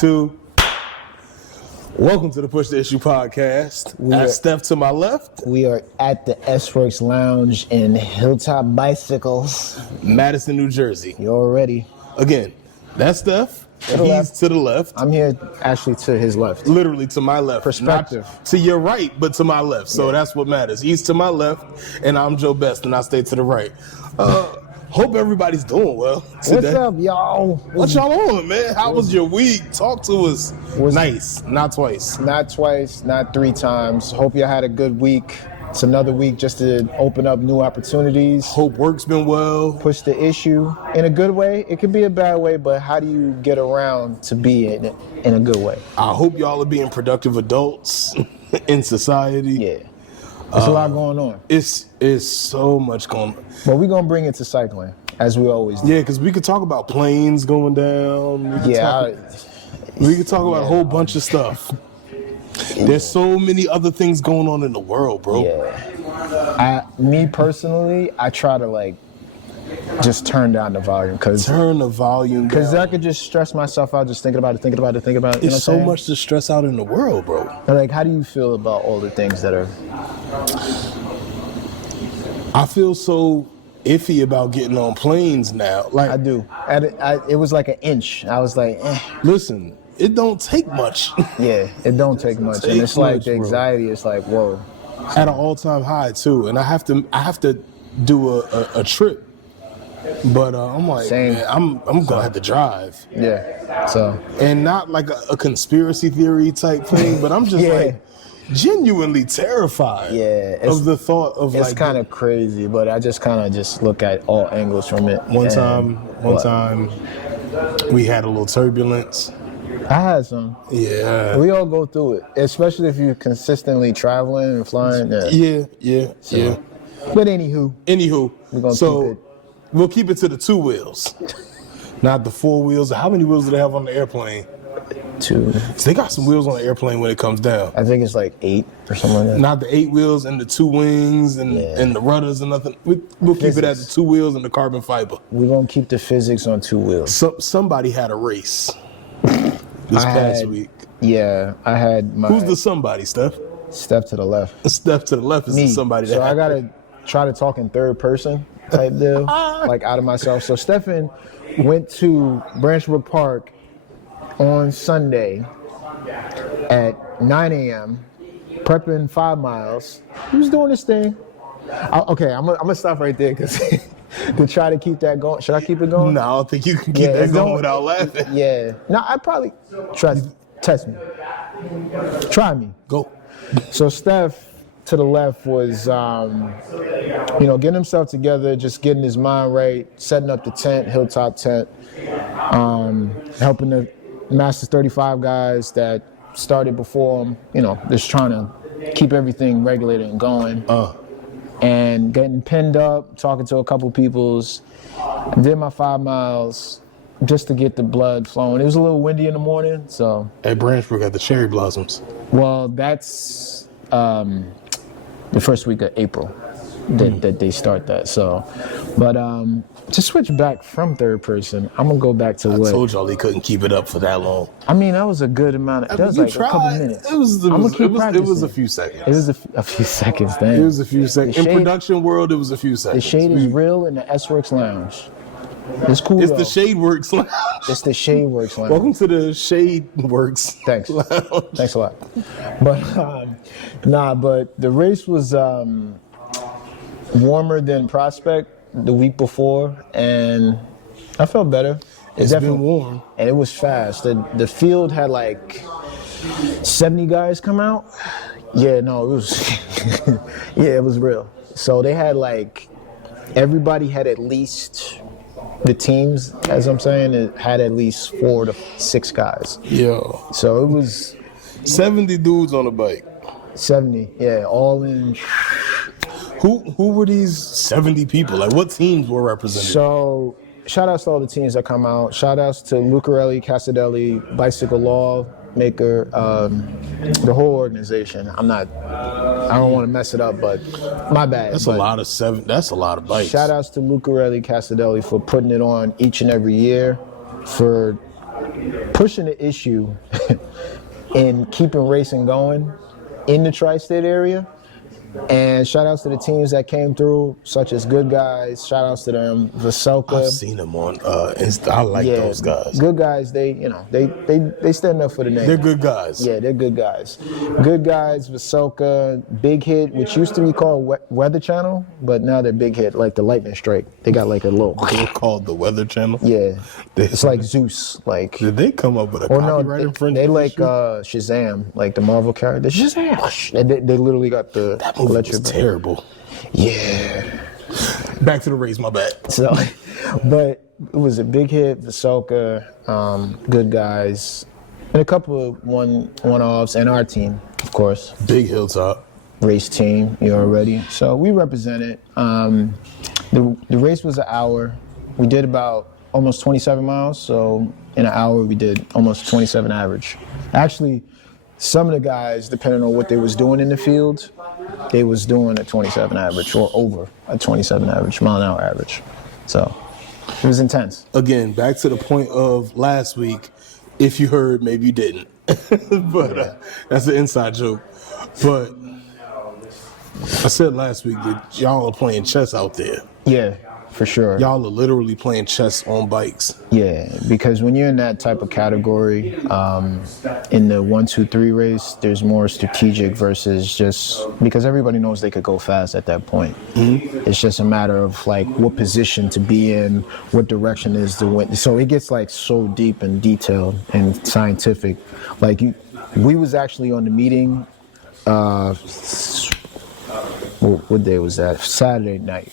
2. Welcome to the Push the Issue podcast. That's Stef to my left. We are at the S-Works Lounge in Hilltop Bicycles, Madison, New Jersey. You already. Again, that's Stef. He's to the left. I'm here actually to his left. Literally to my left. Perspective. Not to your right, but to my left. So that's what matters. He's to my left, and I'm Joe Best, and I stay to the right. Hope everybody's doing well today. What's up, y'all? What y'all on, man? How was your week? Talk to us. Nice. Not twice. Not twice, not 3 times. Hope y'all had a good week. It's another week just to open up new opportunities. Hope work's been well. Push the issue in a good way. It could be a bad way, but how do you get around to be in it in a good way? I hope y'all are being productive adults in society. Yeah. There's a lot going on. It's so much going on. But we're going to bring it to cycling, as we always do. Yeah, because we could talk about planes going down. We could talk about a whole bunch of stuff. There's so many other things going on in the world, bro. Yeah. Me personally, I try to just turn down the volume. Turn the volume down. Because I could just stress myself out just thinking about it. It's so much to stress out in the world, bro. How do you feel about all the things that are... I feel so iffy about getting on planes now. I do. It was like an inch. I was like, Listen, it don't take much. Yeah, it don't take much. And it's like the anxiety is like, whoa. At an all-time high, too. And I have to do a trip. But I'm like, man, I'm going to have to drive. Yeah, so. And not like a conspiracy theory type thing, but I'm just genuinely terrified of the thought of it's kind of crazy, but I just kind of look at all angles from it. One time, we had a little turbulence. I had some. Yeah. We all go through it, especially if you're consistently traveling and flying. Yeah. But anywho. We're gonna we'll keep it to the 2 wheels, not the 4 wheels. How many wheels do they have on the airplane? 2. So they got some wheels on the airplane when it comes down. I think it's like 8 or something like that. Not the 8 wheels and the 2 wings and the rudders and nothing. We'll keep it as the 2 wheels and the carbon fiber. We're going to keep the physics on 2 wheels. Somebody had a race this past week. Yeah, I had my... Who's the somebody, Steph? Steph to the left. Steph to the left is the somebody that I got to try to talk in third person type deal, out of myself. So Stephen went to Branchbrook Park on Sunday at 9 a.m., prepping 5 miles. He was doing his thing. I'm gonna stop right there because to try to keep that going. Should I keep it going? No, I don't think you can keep that going without laughing. Yeah. No, I probably test me. Try me. Go. So Steph to the left was, getting himself together, just getting his mind right, setting up the tent, Hilltop tent, helping the Masters 35 guys that started before him, just trying to keep everything regulated and going. And getting pinned up, talking to a couple peoples, did my 5 miles just to get the blood flowing. It was a little windy in the morning, so. At Branchbrook at the cherry blossoms. Well, that's the first week of April that they start that. So, but to switch back from third person, I'm gonna go back to what I told y'all he couldn't keep it up for that long. I mean, that was a good amount. That was like a couple minutes. It was a few seconds. It was a few seconds. Damn. It was a few seconds. In production world, it was a few seconds. The shade is real in the S-Works Lounge. It's cool. It's the Shade Works Lounge. It's the Shade Works Lounge. Welcome to the Shade Works. Thanks. Lounge. Thanks a lot. But but the race was warmer than Prospect the week before, and I felt better. It's been warm, and it was fast. The field had like 70 guys come out. Yeah, no, it was. It was real. So they had everybody had at least. The teams, as I'm saying, it had at least 4 to 6 guys. Yeah. So it was 70 dudes on a bike. 70, all in. Who were these 70 people? What teams were represented? So, shout outs to all the teams that come out. Shout outs to Lucarelli, Casadelli, Bicycle Law, Maker, the whole organization. I don't want to mess it up, but my bad. That's a lot of bikes. Shout outs to Lucarelli, Casadelli for putting it on each and every year, for pushing the issue in keeping racing going in the tri-state area. And shout outs to the teams that came through, such as Good Guys. Shout outs to them, Vaselka. I've seen them on Insta. I like those guys. Good Guys, they stand up for the name. They're good guys. Yeah, they're good guys. Good Guys, Vaselka, Big Hit, which used to be called Weather Channel, but now they're Big Hit, like the lightning strike. They got like a little. They're called the Weather Channel. Yeah, it's like Zeus. Like, did they come up with a copyright infringement? They like Shazam, like the Marvel character. Shazam. They literally got the. That movie was terrible. Yeah. Back to the race, my bad. So, but it was a Big Hit, Vaselka, Good Guys, and a couple of one-offs, and our team, of course. Big Hilltop. Race team, you already. So we represented. The race was an hour. We did about almost 27 miles. So in an hour, we did almost 27 average. Actually, some of the guys, depending on what they was doing in the field, they was doing a 27 average or over a 27 average, mile an hour average. So it was intense. Again, back to the point of last week. If you heard, maybe you didn't. But that's an inside joke. But I said last week that y'all are playing chess out there. Yeah, for sure. Y'all are literally playing chess on bikes. Yeah, because when you're in that type of category, in the 1, 2, 3 race, there's more strategic versus just because everybody knows they could go fast at that point. Mm-hmm. It's just a matter of like what position to be in, what direction is the wind. So it gets like so deep and detailed and scientific. Like we was actually on the meeting. What day was that? Saturday night.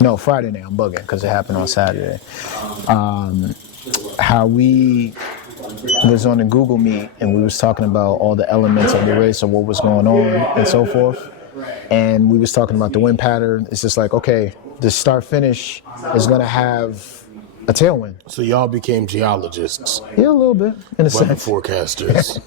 No, Friday night. I'm bugging because it happened on Saturday. How we was on the Google Meet and we was talking about all the elements of the race and what was going on and so forth. And we was talking about the wind pattern. It's just like, okay, the start finish is going to have a tailwind. So y'all became geologists. Yeah, a little bit, in a weather sense. Forecasters.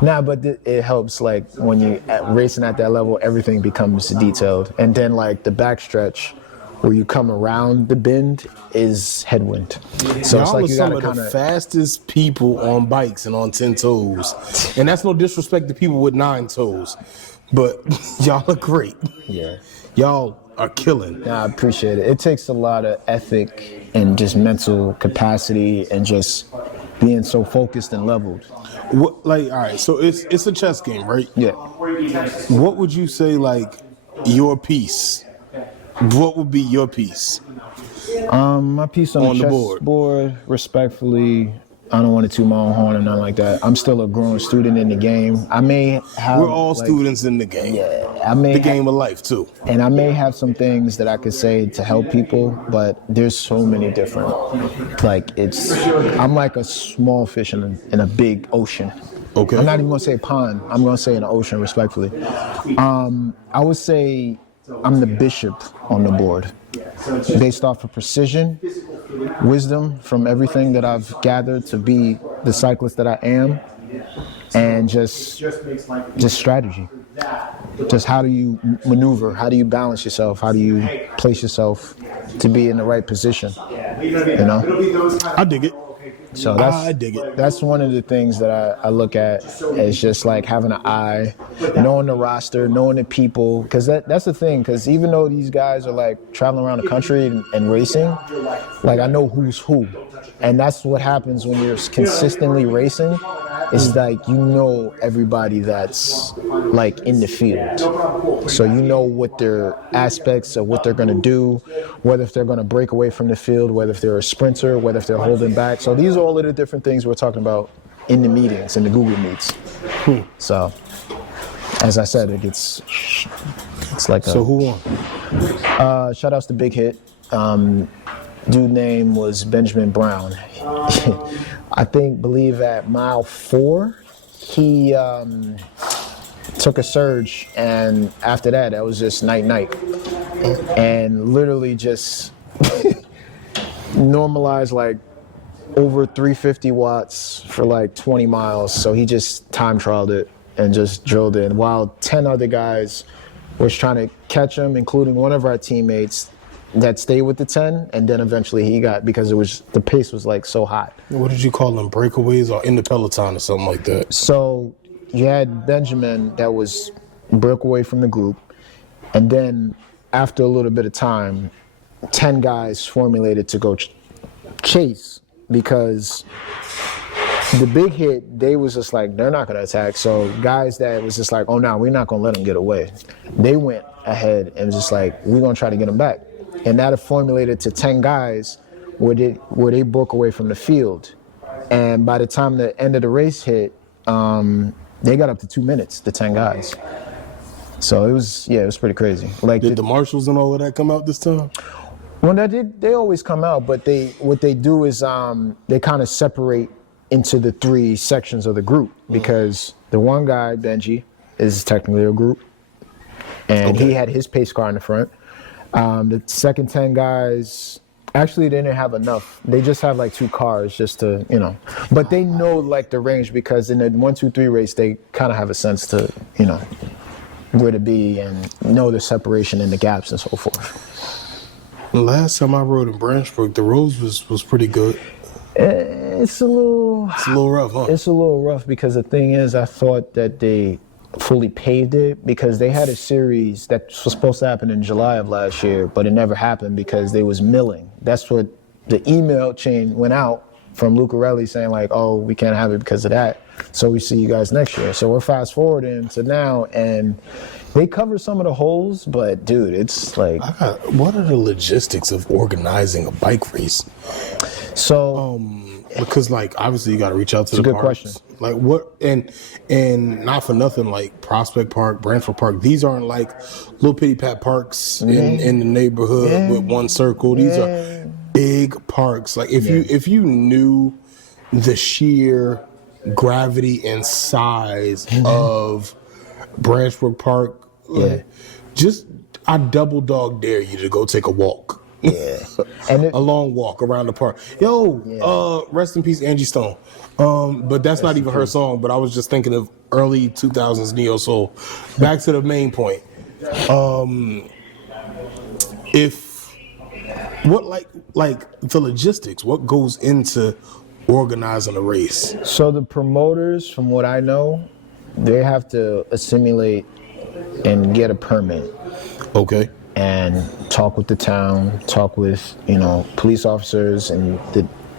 Nah, but it helps, like, when you're racing at that level, everything becomes detailed. And then, like, the backstretch where you come around the bend is headwind. So y'all it's like are you some gotta of the kind of fastest people on bikes and on 10 toes. And that's no disrespect to people with 9 toes. But y'all are great. Yeah. Y'all are killing. Nah, I appreciate it. It takes a lot of ethic and just mental capacity and just being so focused and leveled. What, like, all right, so it's a chess game, right? Yeah. What would you say, like, your piece? What would be your piece? My piece on the chessboard, respectfully, I don't want to toot my own horn or nothing like that. I'm still a growing student in the game. I may have. We're all students in the game. Yeah, I may. The game of life too. And I may have some things that I could say to help people, but there's so many different. Like I'm like a small fish in a big ocean. Okay. I'm not even gonna say pond. I'm gonna say an ocean, respectfully. I would say I'm the bishop on the board, based off of precision, wisdom from everything that I've gathered to be the cyclist that I am, and just strategy. Just how do you maneuver? How do you balance yourself? How do you place yourself to be in the right position? You know? I dig it. So I dig it. That's one of the things that I look at as just like having an eye, knowing the roster, knowing the people. Because that's the thing. Because even though these guys are like traveling around the country and racing, like I know who's who. And that's what happens when you're consistently racing. It's like you know everybody that's like in the field. So you know what their aspects of what they're going to do, whether if they're going to break away from the field, whether if they're a sprinter, whether if they're holding back. So these are all of the different things we're talking about in the meetings, in the Google Meets. So as I said, it's like So who won? Shout outs to Big Hit. Dude name was Benjamin Brown. I believe at mile 4, he took a surge, and after that, was just night, and literally just normalized like over 350 watts for like 20 miles. So he just time trialed it and just drilled in, while 10 other guys was trying to catch him, including one of our teammates that stayed with the 10, and then eventually he got, because the pace was like so hot. What did you call them? Breakaways or in the peloton or something like that? So you had Benjamin that broke away from the group, and then after a little bit of time, 10 guys formulated to go chase, because the big hit, they was just like, they're not going to attack. So guys that was just like, oh, no, we're not going to let them get away. They went ahead and was just like, we're going to try to get them back. And that formulated to 10 guys where they broke away from the field. And by the time the end of the race hit, they got up to 2 minutes, the 10 guys. So it was pretty crazy. Like, Did the marshals and all of that come out this time? Well, they always come out, but what they do is they kind of separate into the 3 sections of the group, because the one guy, Benji, is technically a group, and he had his pace car in the front. The second 10 guys, actually they didn't have enough. They just have like 2 cars just to, but they know like the range, because in the 1, 2, 3 race, they kind of have a sense to, where to be and know the separation and the gaps and so forth. Last time I rode in Branchbrook, the roads was pretty good. It's a little rough, huh? It's a little rough, because the thing is, I thought that they fully paved it, because they had a series that was supposed to happen in July of last year, but it never happened because they was milling. That's what the email chain went out from Lucarelli saying like, oh, we can't have it because of that. So we see you guys next year. So we're fast forwarding to now, and they cover some of the holes, but dude, it's like, what are the logistics of organizing a bike race? So because like obviously you got to reach out to the good parks. question. Like what, and not for nothing, like Prospect Park, Branford Park, these aren't like little pitty pat parks in the neighborhood with one circle. These are big parks. Like if you knew the sheer gravity and size of Branchbrook Park, I double dog dare you to go take a walk. And a long walk around the park. Rest in peace, Angie Stone. But that's not even her song. But I was just thinking of early 2000s neo soul. Back to the main point. Like the logistics, what goes into organizing a race? So the promoters, from what I know, they have to assimilate and get a permit. Okay. And talk with the town, talk with, police officers, and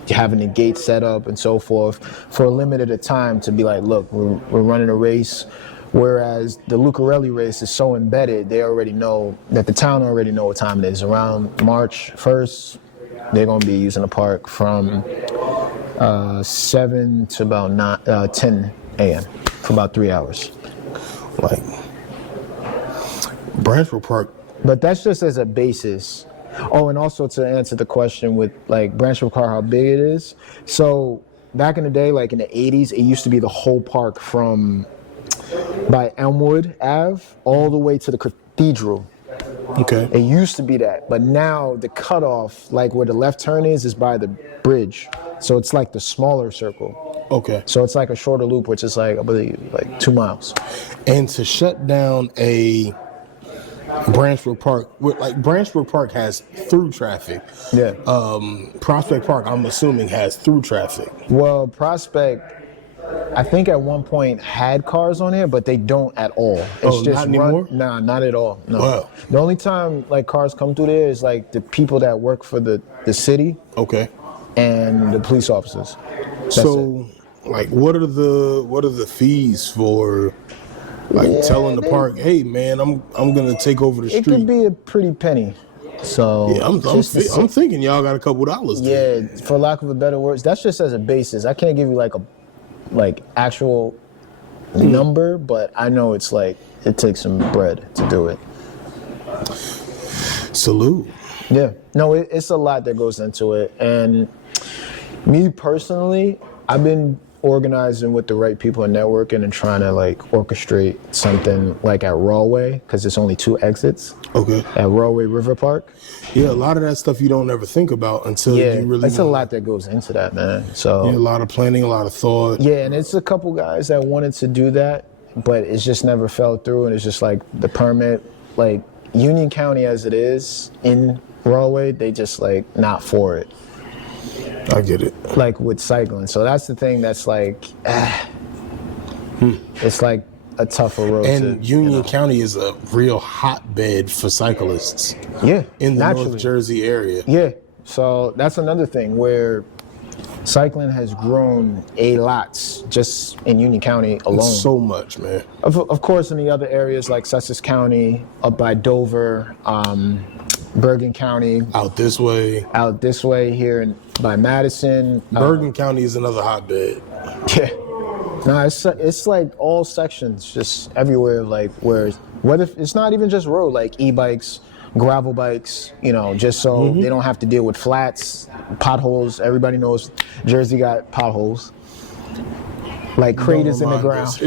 having the gate set up and so forth for a limited time to be like, look, we're running a race. Whereas the Lucarelli race is so embedded, they already know that the town already know what time it is. Around March 1st, they're going to be using the park from 7 to about 10 a.m. for about 3 hours. Like, Branchbrook Park. But that's just as a basis. Oh, and also to answer the question with like Branchbrook Park, how big it is. So back in the day, like in the 80s, it used to be the whole park from by Elmwood Ave all the way to the cathedral. Okay. It used to be that, but now the cutoff, like where the left turn is by the bridge. So it's like the smaller circle. Okay. So it's like a shorter loop, which is like, I believe, like 2 miles. And to shut down a Branchbrook Park, Branchbrook Park has through traffic. Yeah. Prospect Park, I'm assuming, has through traffic. Well, Prospect, I think at one point had cars on there, but they don't at all. It's not anymore? Nah, not at all. No. Wow. The only time like cars come through there is like the people that work for the city. Okay. And the police officers. That's so, like, what are the fees for? Like telling the park, hey man, I'm gonna take over the street. It could be a pretty penny. So yeah, I'm thinking y'all got a couple dollars there. Yeah, for lack of a better words, that's just as a basis. I can't give you like actual number, but I know it's like it takes some bread to do it. Salute. Yeah, no, it's a lot that goes into it, and me personally, I've been organizing with the right people and networking and trying to like orchestrate something like at Rawway, because it's only 2 exits. Okay. At Rawway River Park. Yeah, a lot of that stuff you don't ever think about until you really. It's a lot that goes into that, man. So a lot of planning, a lot of thought. Yeah, and it's a couple guys that wanted to do that, but it's just never fell through, and it's just like the permit, like Union County as it is in railway, they just like not for it. I get it. Like with cycling. So that's the thing that's like, it's like a tougher road And to, Union County is a real hotbed for cyclists. Yeah, In the naturally. North Jersey area. Yeah, so that's another thing where cycling has grown a lot just in Union County alone. So much, man. Of course, in the other areas like Sussex County, up by Dover, Bergen County, Out this way. Here by Madison. Bergen County is another hotbed. Yeah. No, it's like all sections, just everywhere. Like whether it's not even just road, like e-bikes, gravel bikes. Just so they don't have to deal with flats, potholes. Everybody knows Jersey got potholes, like craters in the ground.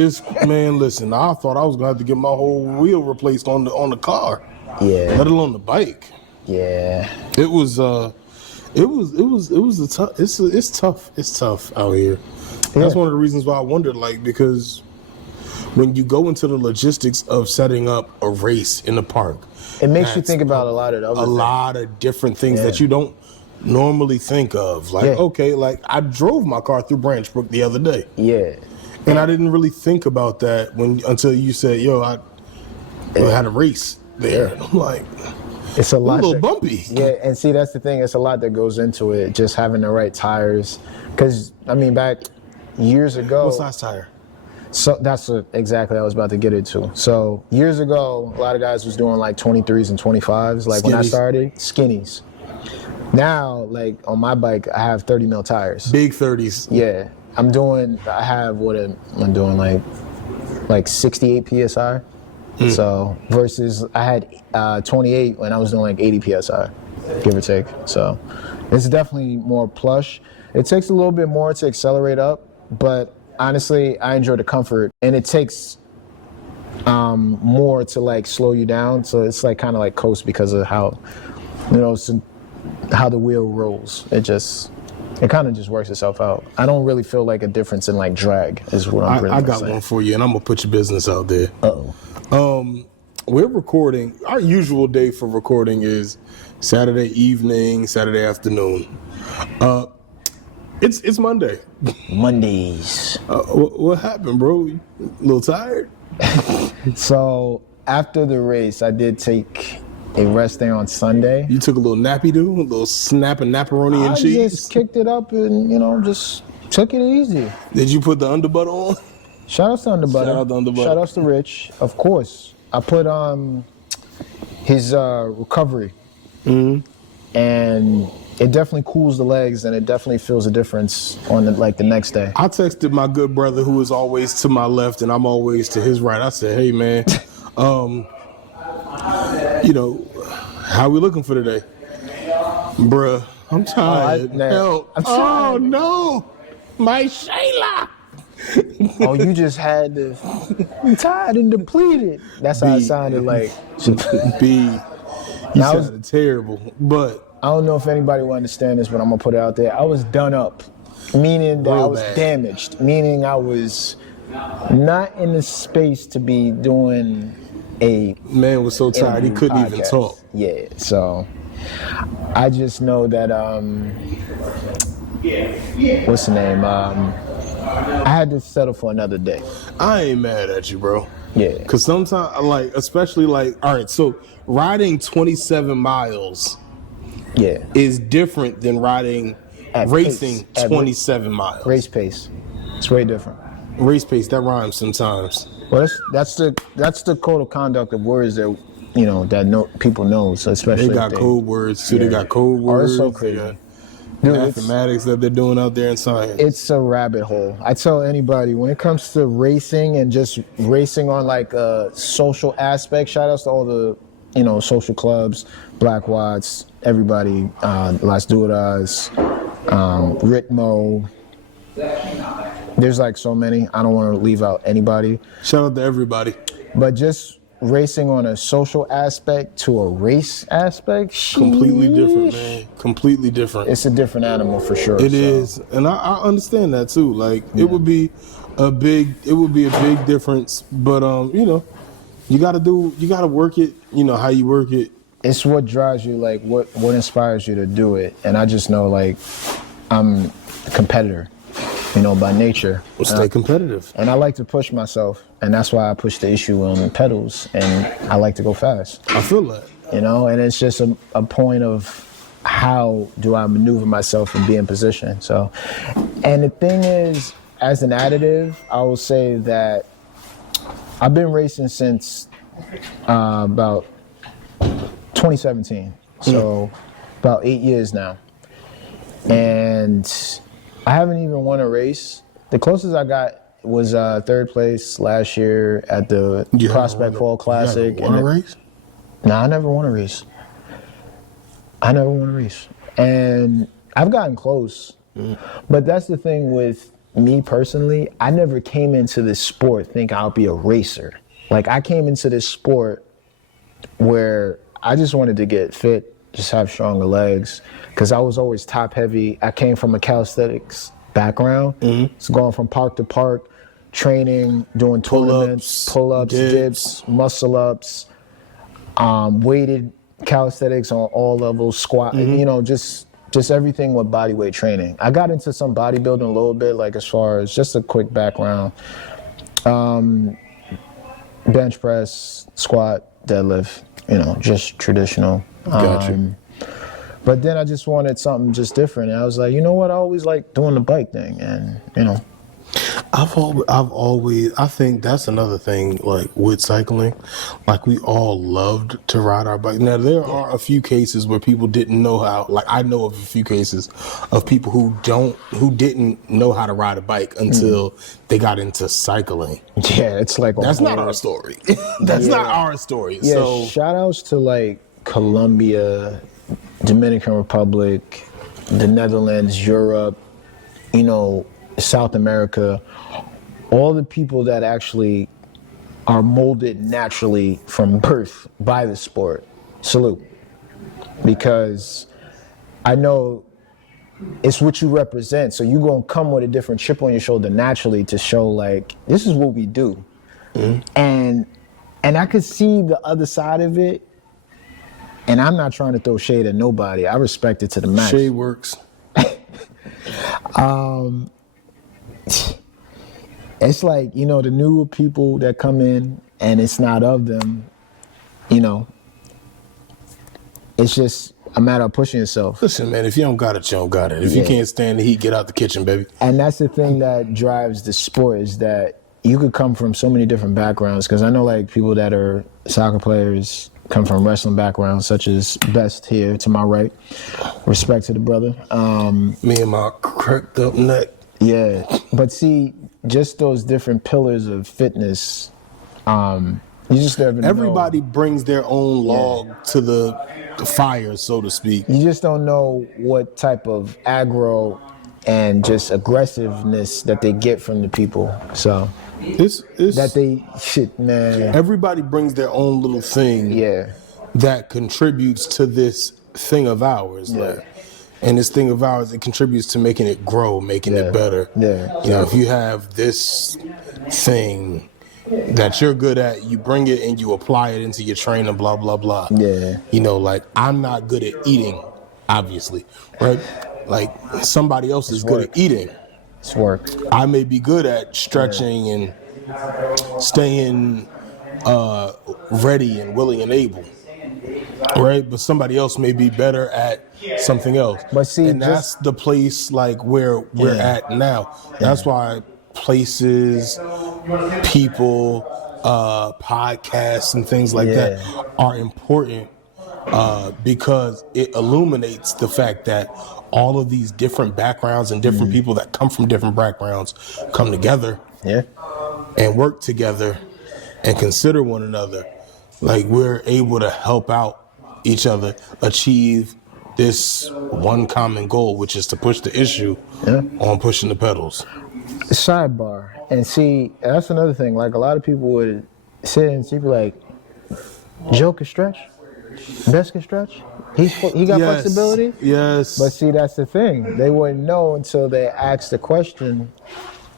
Man, listen. I thought I was gonna have to get my whole wheel replaced on the car. Yeah. Let alone the bike. Yeah. It was a tough. It's tough. It's tough out here. That's one of the reasons why I wondered, like, because when you go into the logistics of setting up a race in the park, it makes you think about a lot of different things that you don't normally think of. Like, okay, like I drove my car through Branch Brook the other day. Yeah. And I didn't really think about that until you said, "Yo, I had a race there." And I'm like, it's a lot. A little bumpy. Yeah, and see, that's the thing. It's a lot that goes into it. Just having the right tires, because back years ago. What size tire? So that's exactly what I was about to get into. So years ago, a lot of guys was doing like 23s and 25s. Like when I started, skinnies. Now, like on my bike, I have 30 mil tires. Big 30s. Yeah, I have what I'm doing like 68 psi. So versus I had 28 when I was doing like 80 psi, give or take. So it's definitely more plush. It takes a little bit more to accelerate up, but honestly, I enjoy the comfort, and it takes more to like slow you down. So it's like kind of like coast because of how, how the wheel rolls. It kind of just works itself out. I don't really feel like a difference in like drag is what I'm really I got saying. one for you, and I'm gonna put your business out there. We're recording. Our usual day for recording is Saturday evening, Saturday afternoon. It's Monday. Mondays. What happened, bro? You a little tired? So after the race, I did take a rest day on Sunday. You took a little nappy do, a little snap and napperoni and cheese? I just kicked it up and, just took it easy. Did you put the underbutt on? Shout outs to Underbutter. Shout out to Underbutter. Shout outs to Rich, of course. I put his recovery. And it definitely cools the legs, and it definitely feels a difference on the next day. I texted my good brother, who is always to my left and I'm always to his right. I said, "Hey man, how we looking for today, bruh? I'm tired. Help! I'm tired. Oh no, my Shayla." Oh, you just had this. I'm tired and depleted. That's how it sounded like. B, you sounded terrible, but. I don't know if anybody will understand this, but I'm gonna put it out there. I was done up, meaning that I was damaged, meaning I was not in the space to be doing a. Man was so tired he couldn't even talk. Yeah, so I just know that what's the name? I had to settle for another day. I ain't mad at you, bro. Yeah. Cause sometimes, especially all right, so riding 27 miles. Yeah, is different than racing 27 miles. Race pace, it's way different. Race pace, that rhymes sometimes. Well, that's the code of conduct of words that that people know. So especially they got code words too. Yeah. They got code words. It's so crazy. Mathematics that they're doing out there in science. It's a rabbit hole. I tell anybody when it comes to racing and just racing on like a social aspect. Shout outs to all the social clubs, Black Watts, everybody, Las Duras, Ritmo. There's like so many. I don't want to leave out anybody. Shout out to everybody. But just racing on a social aspect to a race aspect, completely different, man. Completely different. It's a different animal for sure. It is, and I understand that too. Like it would be a big difference. But you gotta work it. How you work it. it's what drives you, like what inspires you to do it. And I just know, like, I'm a competitor, by nature. Well, stay competitive. And I like to push myself, and that's why I push the issue on the pedals, and I like to go fast. I feel that. And it's just a point of how do I maneuver myself and be in position. So, and the thing is, as an additive, I will say that I've been racing since about 2017, so about 8 years now. And I haven't even won a race. The closest I got was third place last year at the Prospect Fall Classic. You won a race? No, I never won a race. And I've gotten close. But that's the thing with me personally. I never came into this sport thinking I'll be a racer. Like, I came into this sport where I just wanted to get fit, just have stronger legs, because I was always top heavy. I came from a calisthenics background. So going from park to park, training, doing tournaments, pull-ups, dips, muscle-ups, weighted calisthenics on all levels, squat, just everything with body weight training. I got into some bodybuilding a little bit, like as far as just a quick background. Bench press, squat, deadlift, just traditional. Gotcha. But then I just wanted something just different. And I was like, you know what? I always like doing the bike thing. And, I've always, I think that's another thing, like with cycling, like we all loved to ride our bike. Now, there are a few cases where people didn't know how, like I know of a few cases of people who didn't know how to ride a bike until they got into cycling. Yeah, it's like, that's not our story. That's not our story. Yeah, so shout outs to like Colombia, Dominican Republic, the Netherlands, Europe, South America, all the people that actually are molded naturally from birth by the sport. Salute. Because I know it's what you represent, so you're going to come with a different chip on your shoulder naturally to show, like, this is what we do. And I could see the other side of it, and I'm not trying to throw shade at nobody. I respect it to the max. shade works. It's like, the newer people that come in and it's not of them, it's just a matter of pushing yourself. Listen, man, if you don't got it, you don't got it. If you can't stand the heat, get out the kitchen, baby. And that's the thing that drives the sport, is that you could come from so many different backgrounds. Because I know, like, people that are soccer players come from wrestling backgrounds, such as Best here to my right. Respect to the brother. Me and my cracked up neck. Yeah, but see, just those different pillars of fitness, you just never know. Everybody brings their own log to the fire, so to speak. You just don't know what type of aggro and just aggressiveness that they get from the people. So man. Everybody brings their own little thing that contributes to this thing of ours. Like, and this thing of ours, it contributes to making it grow, making it better. If you have this thing that you're good at, you bring it and you apply it into your training, blah, blah, blah. Like, I'm not good at eating, obviously, right? Like, somebody else is good at eating. It's work. I may be good at stretching and staying ready and willing and able, right? But somebody else may be better at something else. But see, and that's the place, like, where we're at now. That's why places, people, podcasts and things like that are important, because it illuminates the fact that all of these different backgrounds and different people that come from different backgrounds come together and work together and consider one another. Like, we're able to help out each other achieve this one common goal, which is to push the issue on pushing the pedals. Sidebar. And see, that's another thing. Like, a lot of people would sit and be like, Joe can stretch? Best can stretch? He got flexibility? Yes. But see, that's the thing. They wouldn't know until they ask the question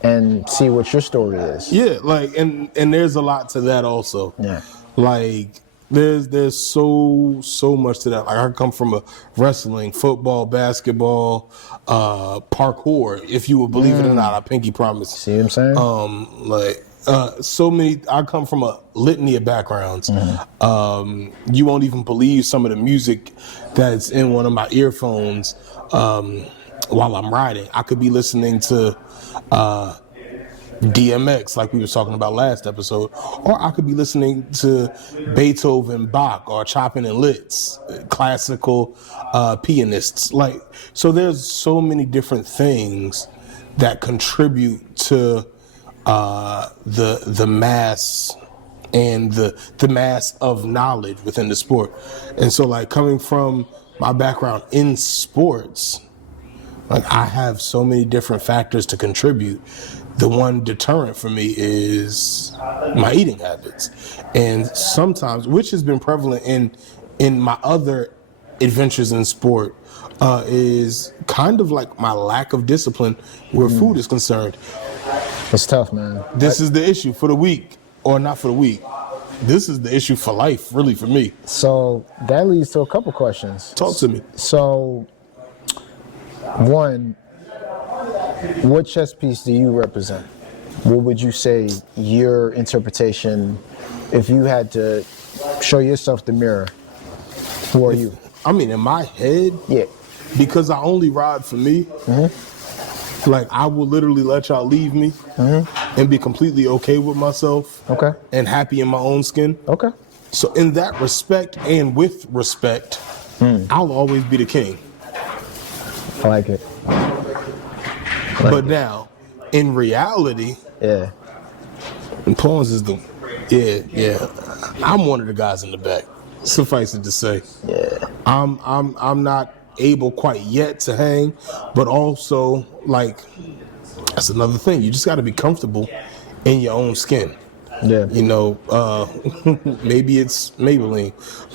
and see what your story is. Yeah, like, and there's a lot to that also. Yeah. Like, There's so much to that. Like I come from a wrestling, football, basketball, parkour. If you would believe it or not, I pinky promise. See what I'm saying? So many. I come from a litany of backgrounds. You won't even believe some of the music that's in one of my earphones while I'm riding. I could be listening to DMX, like we were talking about last episode, or I could be listening to Beethoven, Bach, or Chopin and Liszt, classical pianists. Like, so there's so many different things that contribute to the mass and the mass of knowledge within the sport. And so, like, coming from my background in sports, like, I have so many different factors to contribute. The one deterrent for me is my eating habits. And sometimes, which has been prevalent in my other adventures in sport, is kind of like my lack of discipline where food is concerned. It's tough, man. This is the issue for the week, or not for the week. This is the issue for life, really, for me. So that leads to a couple questions. Talk to me. So, one, what chess piece do you represent? What would you say your interpretation, if you had to show yourself the mirror, who are you? I mean, in my head, Yeah. because I only ride for me, like, I will literally let y'all leave me and be completely okay with myself. Okay. And happy in my own skin. Okay. So in that respect and with respect, I'll always be the king. I like it. But now, in reality, Yeah. and Pawns is the, yeah, I'm one of the guys in the back. Suffice it to say, Yeah. I'm not able quite yet to hang, but also, like, that's another thing. You just got to be comfortable in your own skin. Yeah. You know, maybe it's Maybelline.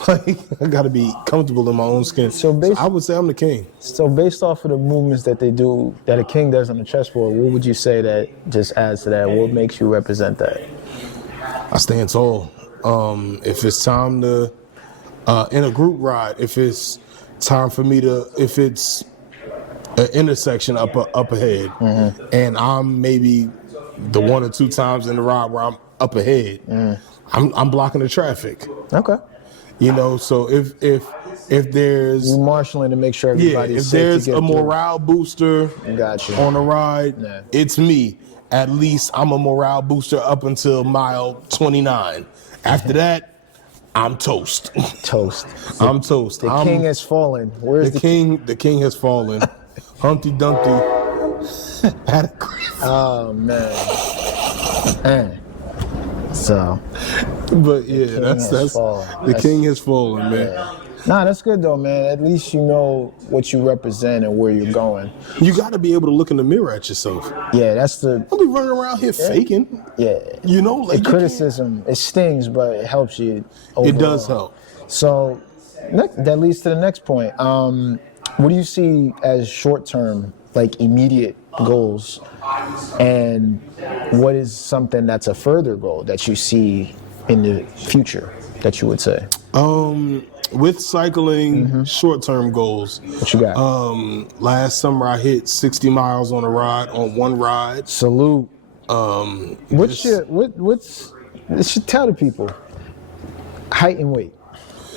Like, I got to be comfortable in my own skin. So I would say I'm the king. So based off of the movements that they do, that a king does on the chessboard, what would you say that just adds to that? What makes you represent that? I stand tall. If it's time to, in a group ride, if it's time for me to, if it's an intersection up ahead, and I'm maybe the one or two times in the ride where I'm up ahead, I'm blocking the traffic. Okay. You know, so if there's You marshaling to make sure everybody's if safe there's to get a morale booster Gotcha. on a ride, Yeah. it's me. At least I'm a morale booster up until mile 29. After that, I'm toast. Toast. I'm toast. The king has fallen. Where's the king? The king has fallen. Humpty Dumpty had a Oh man. So. But yeah, that's fallen. the king has fallen, man. Nah, that's good though, man. At least you know what you represent and where you're going. You got to be able to look in the mirror at yourself. Yeah, that's the. Don't be running around here faking. Yeah. You know, like The criticism, it stings, but it helps you. Overall. It does help. So that leads to the next point. What do you see as short-term, like immediate goals, and what is something that's a further goal that you see in the future that you would say? With cycling, short-term goals. What you got? Last summer I hit 60 miles on one ride. Salute. What's Tell the people height and weight.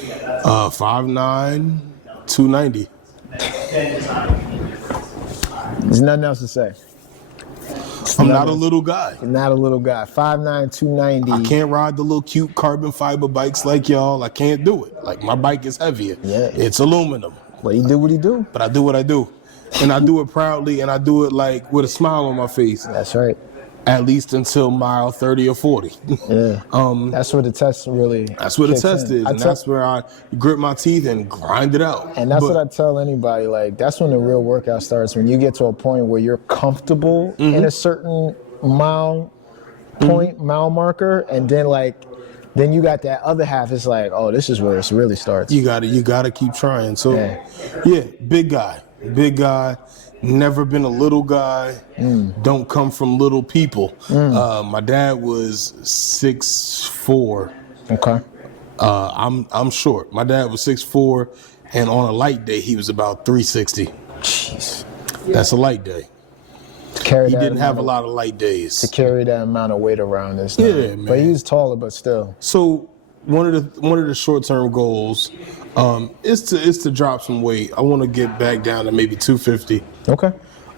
5'9", 290. There's nothing else to say. I'm not a little guy. Not a little guy. 5'9", 290. I can't ride the little cute carbon fiber bikes like y'all. I can't do it. Like, my bike is heavier. Yeah. It's aluminum. But he do what he do. But I do what I do. And I do it proudly, and I do it, like, with a smile on my face. That's right. At least until mile 30 or 40. Yeah. That's where the test really That's where the test in. is. And that's where I grit my teeth and grind it out. And that's what I tell anybody. Like, that's when the real workout starts. When you get to a point where you're comfortable in a certain mile marker, and then you got that other half. It's like, oh, this is where it really starts. You gotta keep trying. So, yeah, big guy. Never been a little guy. Don't come from little people. My dad was 6'4". Okay. I'm short. My dad was 6'4", and on a light day he was about 360. Jeez. That's a light day. He didn't have a lot of light days. To carry that amount of weight around is man. But he was taller, but still. So one of the short-term goals is to drop some weight. I want to get back down to maybe 250. Okay.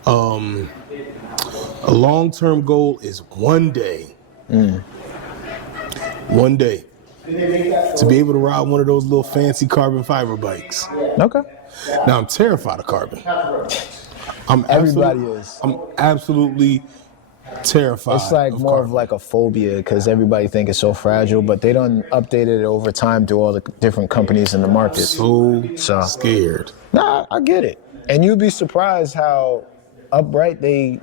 A long-term goal is one day. One day. To be able to ride one of those little fancy carbon fiber bikes. Okay. Now, I'm terrified of carbon. Everybody is. I'm absolutely terrified. It's like of more carbon. of like a phobia because everybody think it's so fragile, but they done updated it over time through all the different companies in the market. So scared. Nah, I get it. And you'd be surprised how upright they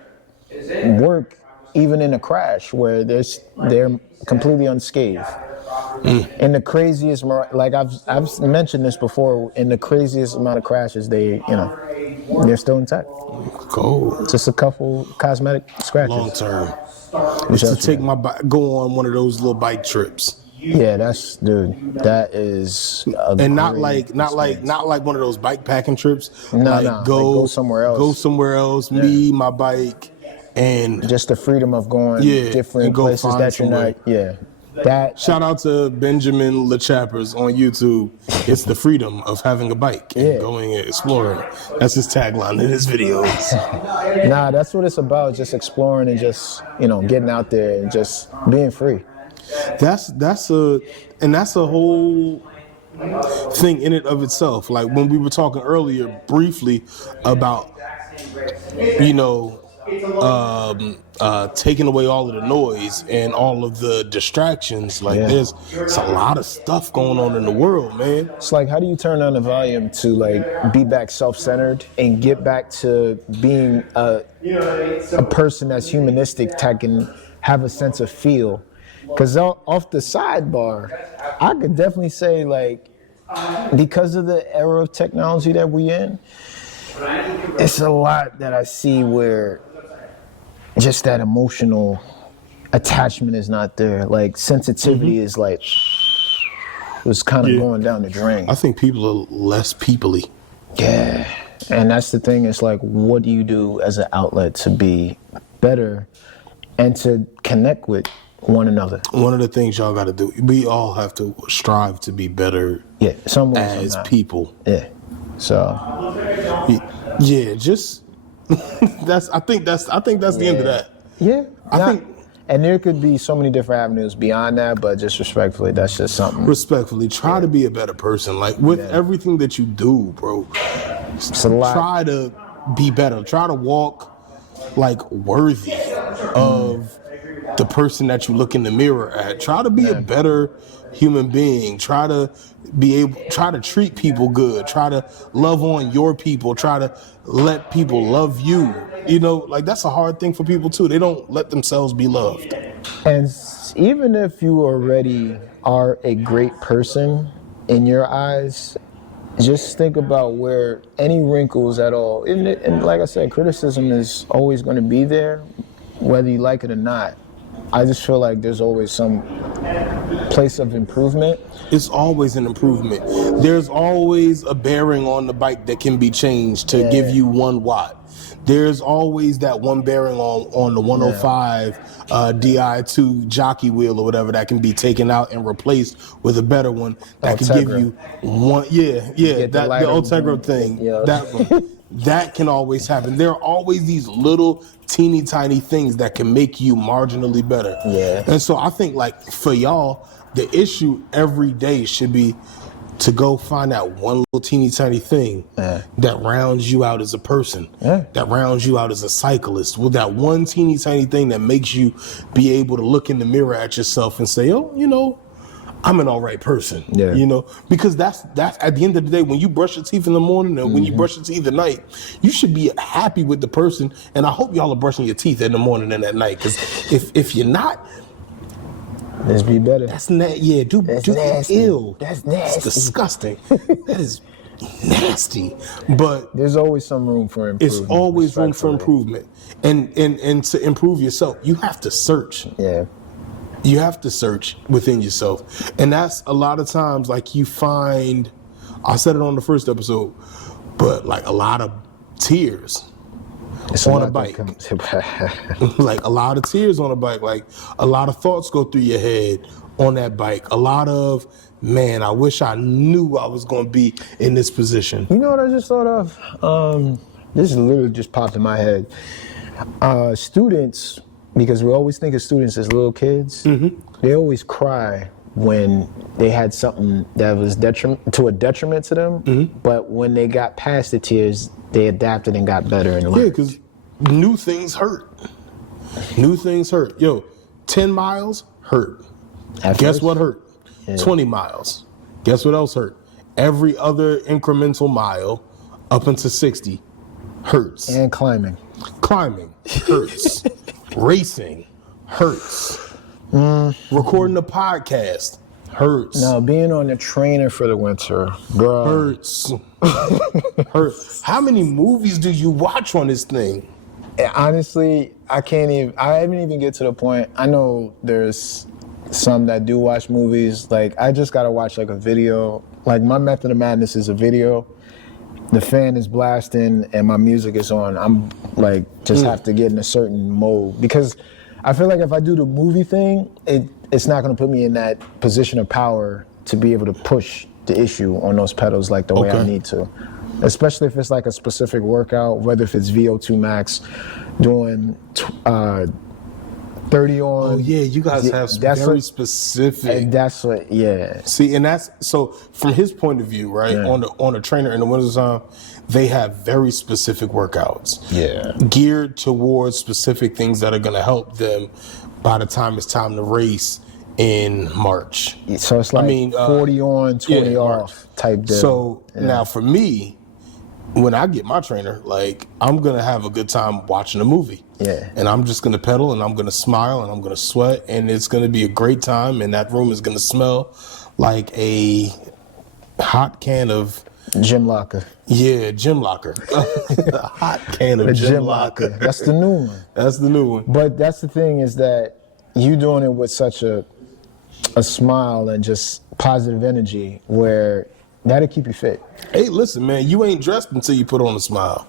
work even in a crash where they're completely unscathed. In the craziest, like I've mentioned this before, in the craziest amount of crashes, they're still intact. Cool. Just a couple cosmetic scratches. Long term. It's to take my bike, go on one of those little bike trips. Yeah, that is and not like one of those bike packing trips. Go somewhere else. Go somewhere else. Yeah. Me, my bike, and just the freedom of going different places that you're not. Yeah. Shout out to Benjamin LeChappers on YouTube. It's the freedom of having a bike and going and exploring. That's his tagline in his videos. Nah, that's what it's about. Just exploring and just getting out there and just being free. That's a whole thing in it of itself. Like when we were talking earlier briefly about taking away all of the noise and all of the distractions. There's a lot of stuff going on in the world, man. It's like, how do you turn on the volume to be back self-centered and get back to being a person that's humanistic, that can have a sense of feel? Because off the sidebar, I could definitely say, because of the era of technology that we're in, it's a lot that I see where just that emotional attachment is not there. Like sensitivity is was kind of going down the drain. I think people are less peoply. Yeah. And that's the thing. It's like, what do you do as an outlet to be better and to connect with one another? One of the things y'all got to do, we all have to strive to be better as people. Yeah. So. Yeah, just I think that's the end of that. Yeah. I think, and there could be so many different avenues beyond that, but just respectfully, that's just something. Respectfully, try to be a better person. Like with everything that you do, bro. It's a lot. Try to be better. Try to walk worthy of the person that you look in the mirror at. Try to be a better human being. Try to treat people good. Try to love on your people. Try to let people love you. That's a hard thing for people too. They don't let themselves be loved. And even if you already are a great person in your eyes, just think about where any wrinkles at all. And like I said, criticism is always going to be there, whether you like it or not. I just feel like there's always some place of improvement. It's always an improvement. There's always a bearing on the bike that can be changed to give you 1 watt. There's always that one bearing on the 105 Di2 jockey wheel or whatever that can be taken out and replaced with a better one that can give you one. The Ultegra thing. Yeah. That one. That can always happen. There are always these little teeny tiny things that can make you marginally better. Yeah. And so I think for y'all, the issue every day should be to go find that one little teeny tiny thing that rounds you out as a person, that rounds you out as a cyclist, with that one teeny tiny thing that makes you be able to look in the mirror at yourself and say, I'm an all right person. Yeah. Because that's at the end of the day, when you brush your teeth in the morning and when you brush your teeth at night, you should be happy with the person. And I hope y'all are brushing your teeth in the morning and at night. Because if you're not, let's be better. That's nasty. Ew. That's nasty. It's disgusting. That is nasty. But there's always some room for improvement. It's always room for improvement. And to improve yourself, you have to search. Yeah. you have to search within yourself. And that's a lot of times, like, you find, I said it on the first episode, but like a lot of tears on a bike. Like a lot of tears on a bike. Like a lot of thoughts go through your head on that bike. A lot of, man, I wish I knew I was going to be in this position. You know what I just thought of? This literally just popped in my head. Students, because we always think of students as little kids, they always cry when they had something that was to a detriment to them, but when they got past the tears, they adapted and got better and learned. Yeah, because new things hurt. New things hurt. Yo, 10 miles hurt. Guess what hurt? Yeah. 20 miles. Guess what else hurt? Every other incremental mile up into 60 hurts. And climbing. Climbing hurts. Racing hurts. Recording a podcast hurts. Now, being on the trainer for the winter, bro. Hurts. Hurts. How many movies do you watch on this thing? Honestly, I haven't even get to the point. I know there's some that do watch movies. Like, I just gotta watch like a video. Like, my method of madness is a video. The fan is blasting and my music is on. I'm like, just have to get in a certain mode, because I feel like if I do the movie thing, it's not going to put me in that position of power to be able to push the issue on those pedals like the way I need to. Especially if it's like a specific workout, whether if it's VO2 max, doing 30 on. Oh yeah, you guys have very specific. And that's what, yeah. See, and that's, so from his point of view, right, on a trainer in the wintertime, they have very specific workouts. Yeah. Geared towards specific things that are going to help them by the time it's time to race in March. So it's like 40 on, 20 off type deal. So now for me, when I get my trainer, like, I'm going to have a good time watching a movie. Yeah. And I'm just going to pedal and I'm going to smile and I'm going to sweat and it's going to be a great time and that room is going to smell like a hot can of Gym Locker. Yeah, Gym Locker. A hot can of Gym Locker. That's the new one. That's the new one. But that's the thing, is that you doing it with such a smile and just positive energy where that'll keep you fit. Hey, listen, man, you ain't dressed until you put on a smile.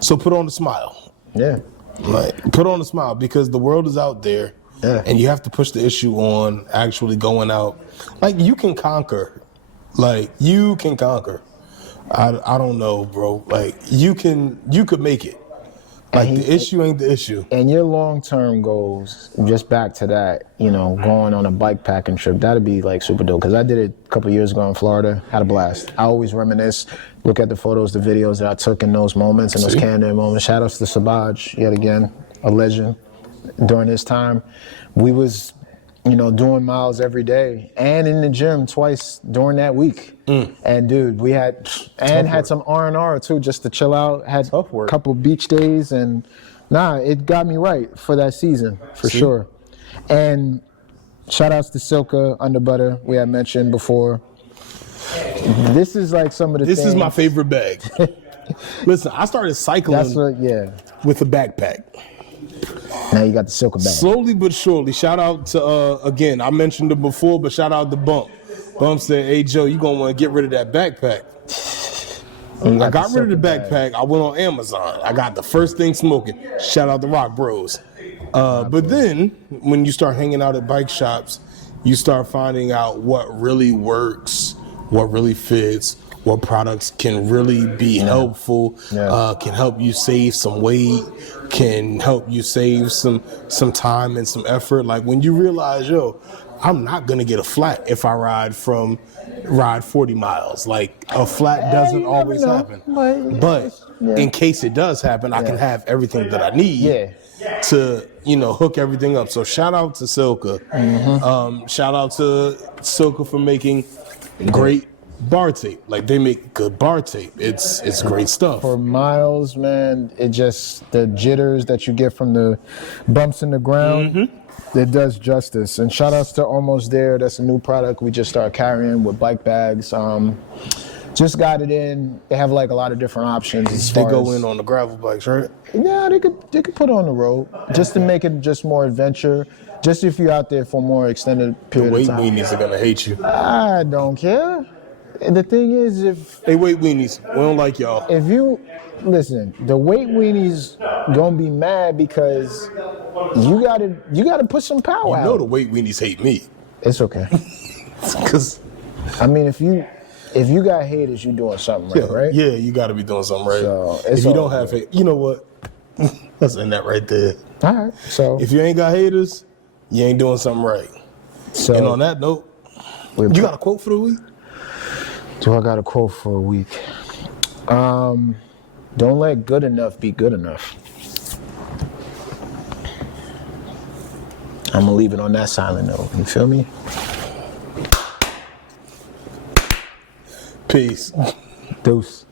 So put on a smile. Yeah. Like, put on a smile, because the world is out there and you have to push the issue on actually going out. Like, you can conquer. Like, you can conquer. I don't know, bro. Like, you could make it. Like, the issue ain't the issue. And your long-term goals, just back to that, you know, going on a bike packing trip, that'd be like super dope. Because I did it a couple years ago in Florida, had a blast. I always reminisce, look at the photos, the videos that I took in those moments, and those candid moments. Shout outs to Sabaj, yet again, a legend. During this time, we was, you know, doing miles every day and in the gym twice during that week. And dude, we had some R&R too, just to chill out. Had a couple beach days, and it got me right for that season for sure. And shout outs to Silka Under Butter, we had mentioned before. This is like some of the things. This is my favorite bag. Listen, I started cycling with a backpack. Now you got the Silka bag. Slowly but surely. Shout out to, again, I mentioned it before, but shout out to Bump. Bump said, hey, Joe, you going to want to get rid of that backpack. I got rid of the backpack. I went on Amazon. I got the first thing smoking. Shout out to Rock Bros. But then, when you start hanging out at bike shops, you start finding out what really works, what really fits, what products can really be helpful, can help you save some weight, can help you save some time and some effort. Like, when you realize, yo, I'm not gonna get a flat if I ride 40 miles. Like, a flat doesn't always happen. But in case it does happen, I can have everything that I need to, you know, hook everything up. So shout out to Silka. Shout out to Silka for making great bar tape. Like, they make good bar tape. It's great stuff. For miles, man, it just, the jitters that you get from the bumps in the ground, it does justice. And shout outs to Almost There. That's a new product we just started carrying with bike bags. Just got it in. They have like a lot of different options as They far go as, in on the gravel bikes, right? Yeah, they could put it on the road just to make it just more adventure. Just if you're out there for a more extended The period of weight time. weenies are gonna hate you. I don't care. And the thing is, Hey, weight weenies, we don't like y'all. if you listen, the weight weenies gonna be mad because you gotta put some power You know out. the weight weenies hate me. It's okay. Cause I mean, if you got haters, you doing something right, right? yeah, you got to be doing something right. So, it's if you all don't have hate, you know what? Let's end that right there. All right. So If you ain't got haters, you ain't doing something right. so And on that note, you got a quote for the week? do I got a quote for a week? Don't let good enough be good enough. I'm gonna leave it on that silent note. You feel me? Peace. Deuce.